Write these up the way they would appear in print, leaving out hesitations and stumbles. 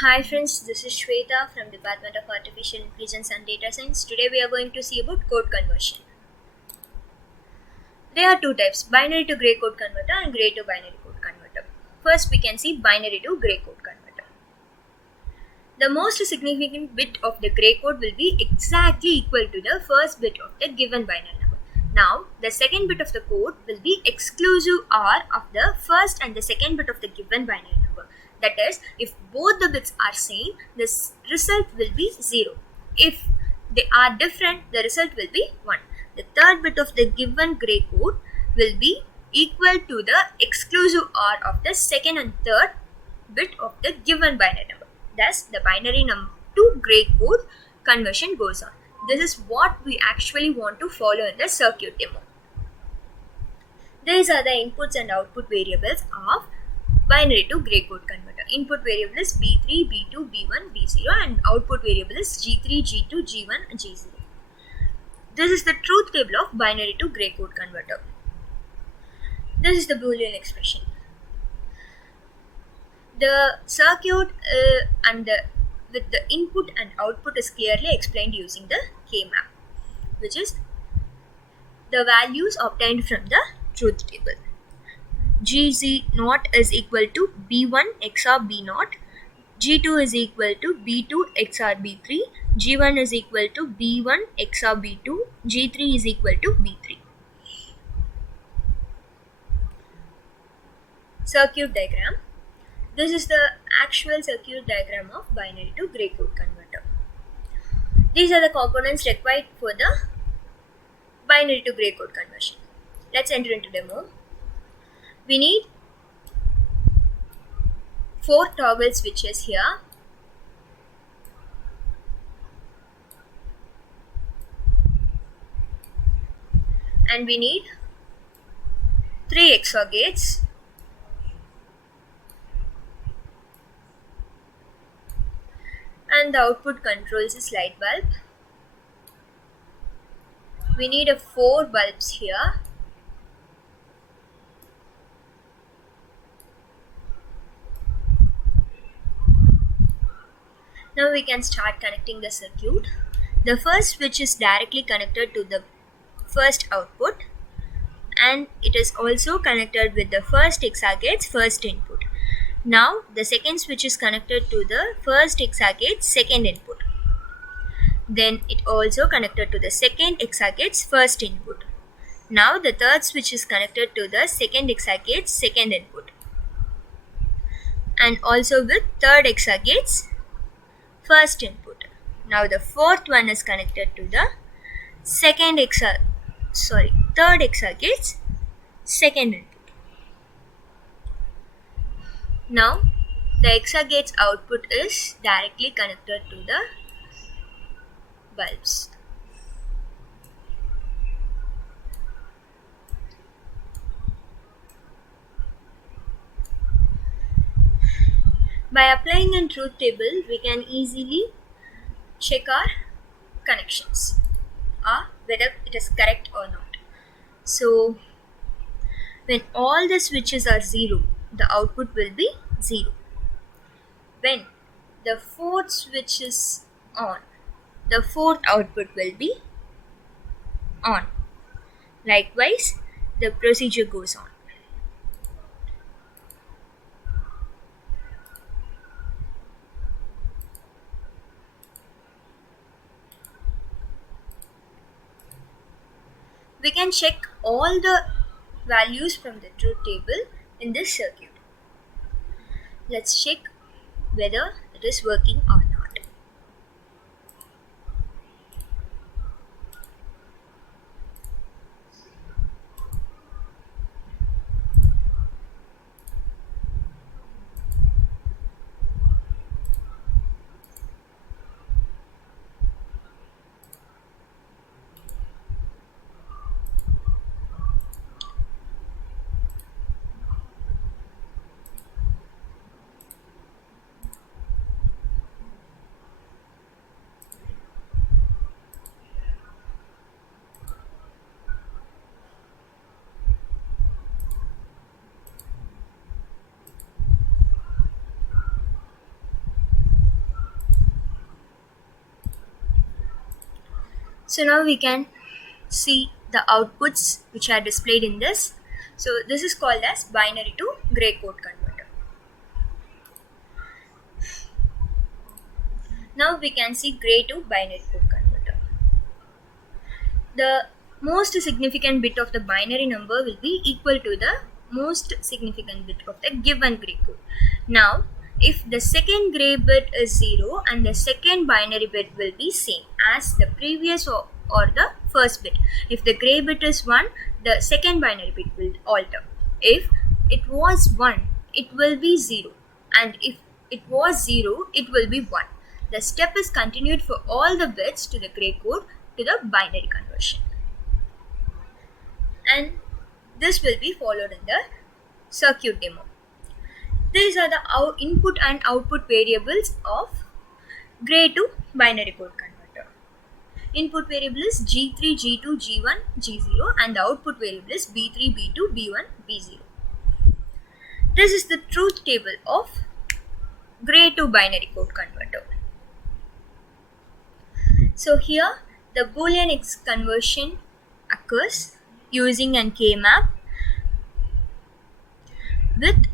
Hi friends, this is Shweta from Department of Artificial Intelligence and Data Science. Today we are going to see about code conversion. There are two types, binary to gray code converter and gray to binary code converter. First we can see binary to gray code converter. The most significant bit of the gray code will be exactly equal to the first bit of the given binary number. Now, the second bit of the code will be exclusive OR of the first and the second bit of the given binary number. That is, if both the bits are same, the result will be 0. If they are different, the result will be 1. The third bit of the given gray code will be equal to the exclusive OR of the second and third bit of the given binary number. Thus, the binary to gray code conversion goes on. This is what we actually want to follow in the circuit demo. These are the inputs and output variables of binary to gray code converter. Input variable is B3, B2, B1, B0 and output variable is G3, G2, G1 and G0. This is the truth table of binary to gray code converter. This is the Boolean expression. The circuit with the input and output is clearly explained using the K-map, which is the values obtained from the truth table. Gz0 is equal to B1 XOR B0, G2 is equal to B2 XOR B3, G1 is equal to B1 XOR B2, G3 is equal to B3. Circuit diagram. This is the actual circuit diagram of binary to gray code converter. These are the components required for the binary to gray code conversion. Let's enter into demo. We need 4 toggle switches here. And we need 3 XOR gates. And the output controls is light bulb. We need 4 bulbs here. Now we can start connecting the circuit. The first switch is directly connected to the first output and it is also connected with the first XOR gate's first input. Now the second switch is connected to the first XOR gate's second input. Then it also connected to the second XOR gate's first input. Now the third switch is connected to the second XOR gate's second input. And also with third XOR gate's first input. Now the fourth one is connected to the third XOR gate's second input. Now the XOR gate's output is directly connected to the bulbs. By applying a truth table, we can easily check our connections or whether it is correct or not. So, when all the switches are 0, the output will be 0. When the fourth switch is on, the fourth output will be on. Likewise, the procedure goes on. We can check all the values from the truth table in this circuit. Let's check whether it is working or not. So now we can see the outputs which are displayed in this. So this is called as binary to gray code converter. Now we can see gray to binary code converter. The most significant bit of the binary number will be equal to the most significant bit of the given gray code. Now, if the second gray bit is 0 and the second binary bit will be same as the previous or the first bit. If the gray bit is 1, the second binary bit will alter. If it was 1, it will be 0, and if it was 0, it will be 1. The step is continued for all the bits to the gray code to the binary conversion. And this will be followed in the circuit demo. These are the input and output variables of gray to binary code converter. Input variable is G3, G2, G1, G0, and the output variable is B3, B2, B1, B0. This is the truth table of gray to binary code converter. So here the Boolean X conversion occurs using an K-map with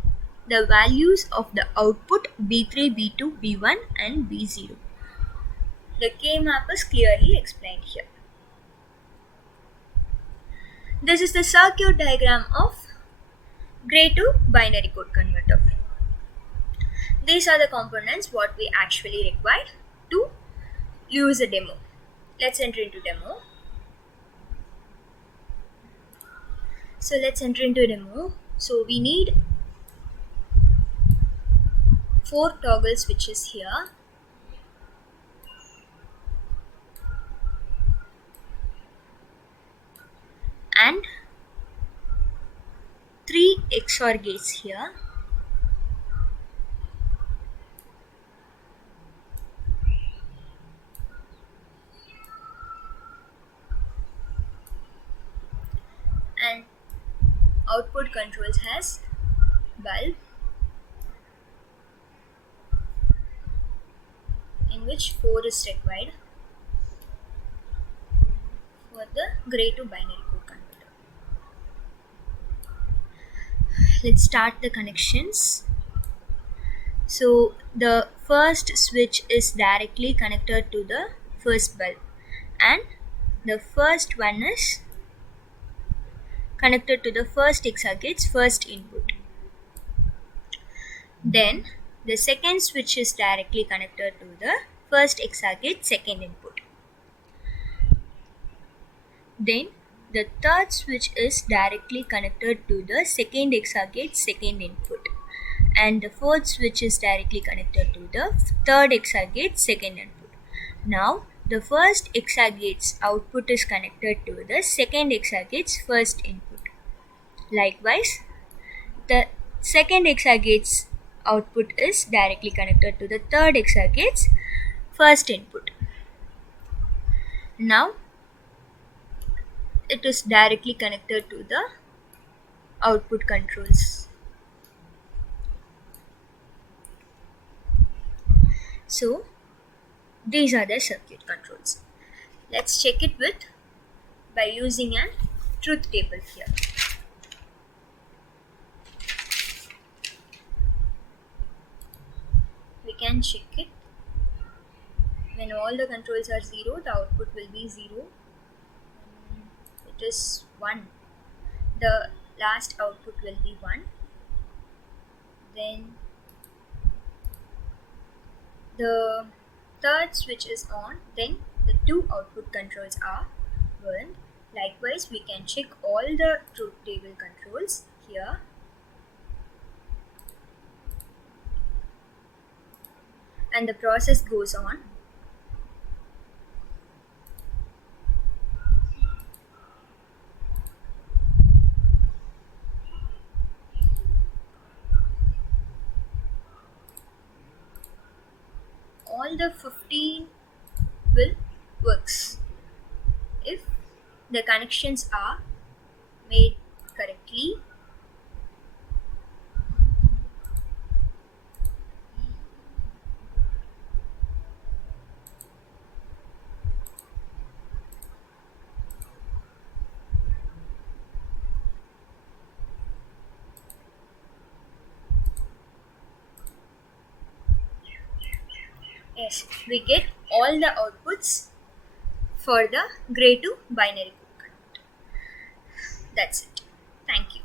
the values of the output B3, B2, B1 and B0. The K-map is clearly explained here. This is the circuit diagram of gray to binary code converter. These are the components what we actually require to use a demo. Let's enter into demo. So let's enter into demo. So we need 4 toggle switches here. And 3 XOR gates here. And output controls has bulb, in which 4 is required for the gray to binary code converter. Let's start the connections. So the first switch is directly connected to the first bulb, and the first one is connected to the first XOR gate's first input. Then the second switch is directly connected to the first XOR gate's second input. Then the third switch is directly connected to the second XOR gate's second input, and the fourth switch is directly connected to the third XOR gate's second input. Now the first XOR gate's output is connected to the second XOR gate's first input. Likewise, the second XOR gate's output is directly connected to the third XOR gate's first input. Now it is directly connected to the output controls. So these are the circuit controls. Let's check it by using a truth table here. We can check it. When all the controls are 0, the output will be 0. It is 1. The last output will be 1. Then the third switch is on, then the 2 output controls are burned. Likewise, we can check all the truth table controls here. And the process goes on. All the 15 will works if the connections are made correctly. Yes, we get all the outputs for the gray to binary code converter. That's it. Thank you.